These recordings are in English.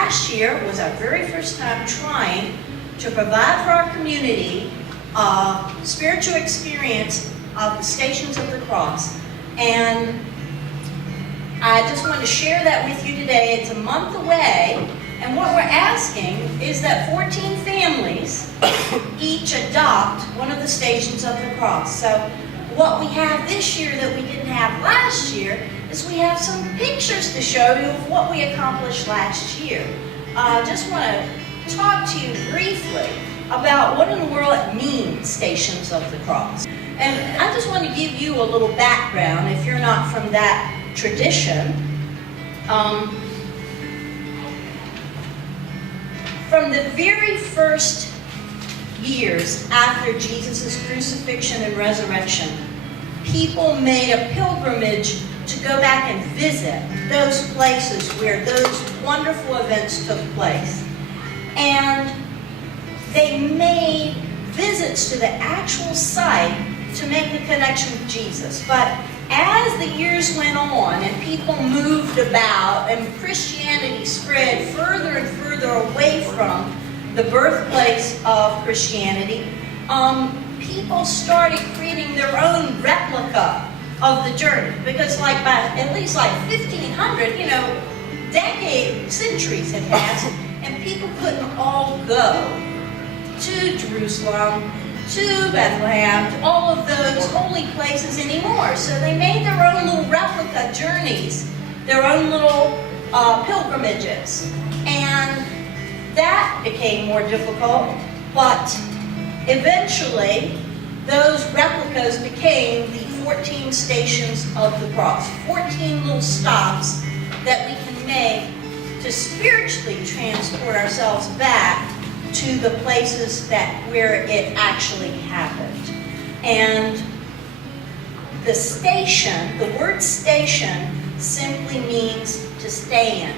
last year was our very first time trying to provide for our community a spiritual experience of the Stations of the Cross. And I just want to share that with you today. It's a month away, and what we're asking is that 14 families each adopt one of the Stations of the Cross. So what we have this year that we didn't have last year is we have some pictures to show you of what we accomplished last year. I just want to talk to you briefly about what in the world it means, Stations of the Cross. And I just want to give you a little background if you're not from that tradition. From the very first years after Jesus' crucifixion and resurrection, people made a pilgrimage to go back and visit those places where those wonderful events took place. And they made visits to the actual site to make the connection with Jesus. But as the years went on and people moved about and Christianity spread further and further away from the birthplace of Christianity, people started creating their own replica of the journey. Because by at least 1500, decades, centuries had passed, and people couldn't all go to Jerusalem, to Bethlehem, to all of those holy places anymore. So they made their own little replica journeys, their own little pilgrimages. And that became more difficult, but eventually those replicas became the 14 Stations of the Cross, 14 little stops that we can make to spiritually transport ourselves back to the places where it actually happened. And the station, the word station, simply means to stand.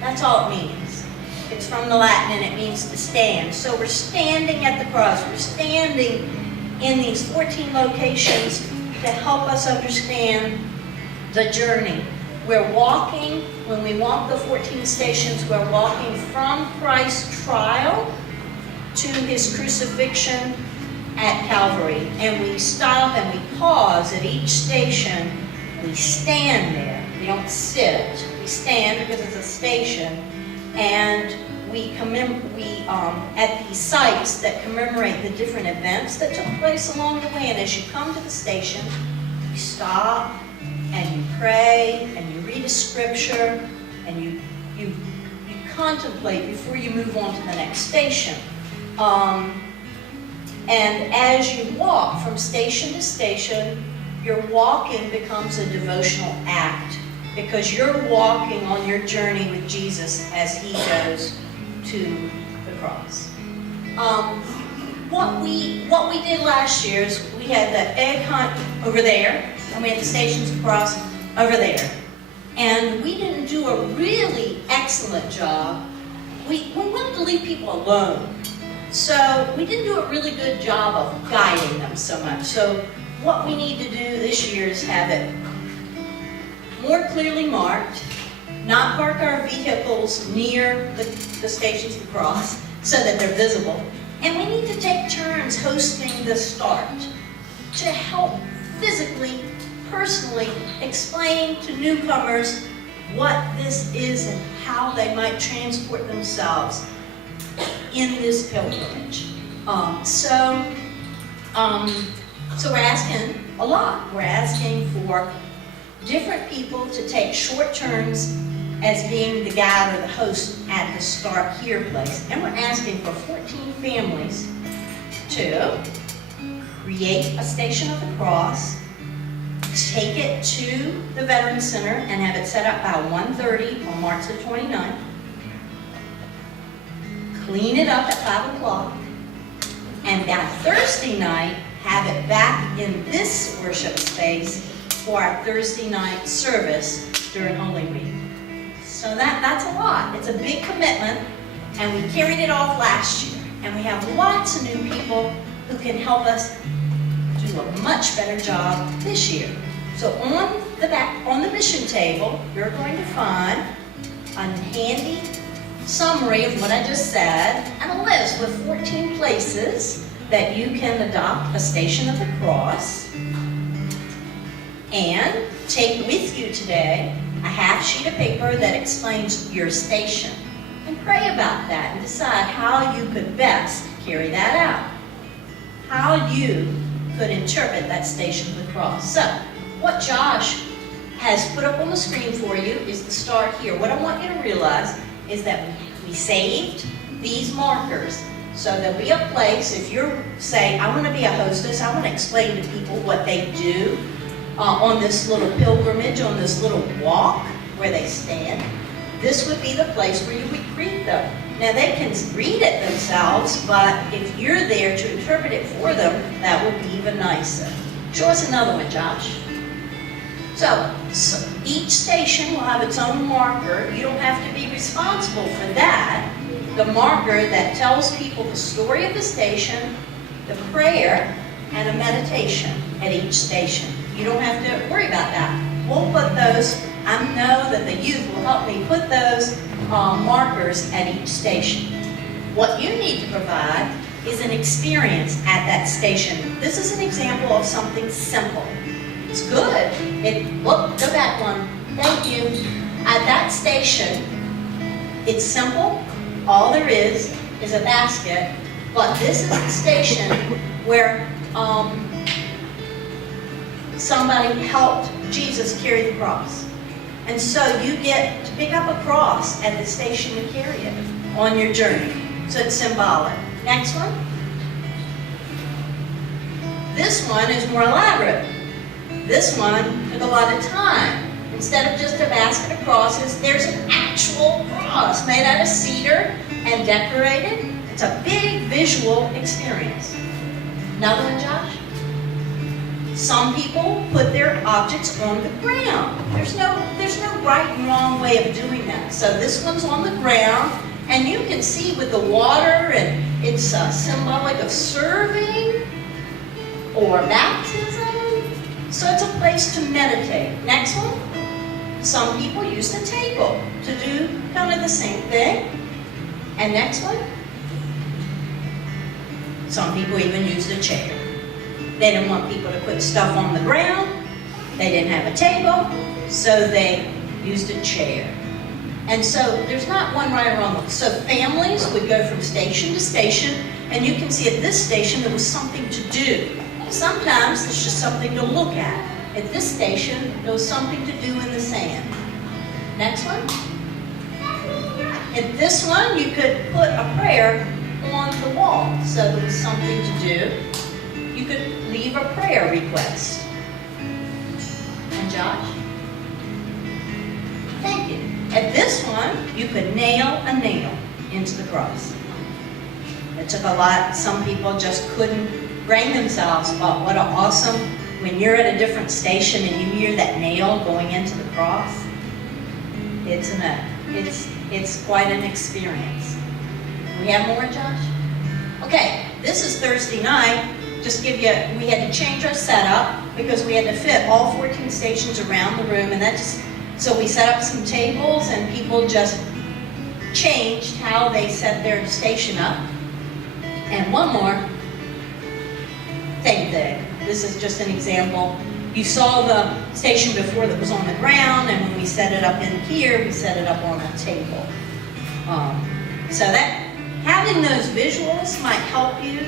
That's all it means. It's from the Latin and it means to stand. So we're standing at the cross. We're standing in these 14 locations to help us understand the journey. We're walking, when we walk the 14 stations, we're walking from Christ's trial to his crucifixion at Calvary. And we stop and we pause at each station. We stand there. We don't sit. We stand because it's a station. And we at these sites that commemorate the different events that took place along the way. And as you come to the station, you stop and you pray and you read a scripture and you contemplate before you move on to the next station. And as you walk from station to station, your walking becomes a devotional act because you're walking on your journey with Jesus as he goes to the cross. What we did last year is we had the egg hunt over there, and we had the Stations of the Cross over there. And we didn't do a really excellent job. We wanted to leave people alone. So we didn't do a really good job of guiding them so much. So what we need to do this year is have it more clearly marked, not park our vehicles near the Stations of the Cross so that they're visible. And we need to take turns hosting the start to help physically, personally explain to newcomers what this is and how they might transport themselves in this pilgrimage. So we're asking a lot. We're asking for different people to take short turns as being the guide or the host at the Start Here place. And we're asking for 14 families to create a Station of the Cross, take it to the Veterans Center and have it set up by 1:30 on March the 29th. Clean it up at 5 o'clock. And by Thursday night, have it back in this worship space for our Thursday night service during Holy Week. So that's a lot. It's a big commitment, and we carried it off last year. And we have lots of new people who can help us do a much better job this year. So on the mission table, you're going to find a handy summary of what I just said and a list with 14 places that you can adopt a Station of the Cross. And take with you today a half sheet of paper that explains your station. And pray about that and decide how you could best carry that out. How you could interpret that Station of the Cross. So, what Josh has put up on the screen for you is the start here. What I want you to realize is that we saved these markers so there'll be a place, if you're saying, I want to be a hostess, I want to explain to people what they do on this little pilgrimage, on this little walk where they stand, this would be the place where you would greet them. Now they can read it themselves, but if you're there to interpret it for them, that would be even nicer. Show us another one, Josh. So each station will have its own marker. You don't have to be responsible for that. The marker that tells people the story of the station, the prayer, and a meditation at each station. You don't have to worry about that. We'll put those, I know that the youth will help me put those markers at each station. What you need to provide is an experience at that station. This is an example of something simple. It's good. Go back one. Thank you. At that station, it's simple. All there is a basket, but this is the station where somebody helped Jesus carry the cross. And so you get to pick up a cross at the station and carry it on your journey. So it's symbolic. Next one. This one is more elaborate. This one took a lot of time. Instead of just a basket of crosses, there's an actual cross made out of cedar and decorated. It's a big visual experience. Another one, Josh? Some people put their objects on the ground. There's no right and wrong way of doing that. So this one's on the ground, and you can see with the water, and it's symbolic of serving or baptism. So it's a place to meditate. Next one. Some people use the table to do kind of the same thing. And next one. Some people even use the chair. They didn't want people to put stuff on the ground. They didn't have a table, so they used a chair. And so there's not one right or wrong. So families would go from station to station, and you can see at this station there was something to do. Sometimes it's just something to look at. At this station, there was something to do in the sand. Next one. At this one, you could put a prayer on the wall. So there was something to do. You could leave a prayer request. And Josh? Thank you. At this one, you could nail a nail into the cross. It took a lot. Some people just couldn't bring themselves, but what an awesome, when you're at a different station and you hear that nail going into the cross, it's quite an experience. We have more, Josh? Okay, this is Thursday night. Just give you, we had to change our setup because we had to fit all 14 stations around the room, and so we set up some tables and people just changed how they set their station up. And one more, same thing. This is just an example. You saw the station before that was on the ground, and when we set it up in here, we set it up on a table. So that having those visuals might help you.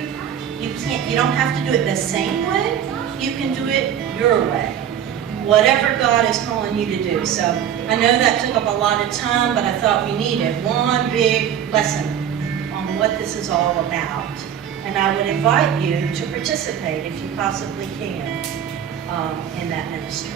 You don't have to do it the same way. You can do it your way. Whatever God is calling you to do. So I know that took up a lot of time, but I thought we needed one big lesson on what this is all about. And I would invite you to participate if you possibly can in that ministry.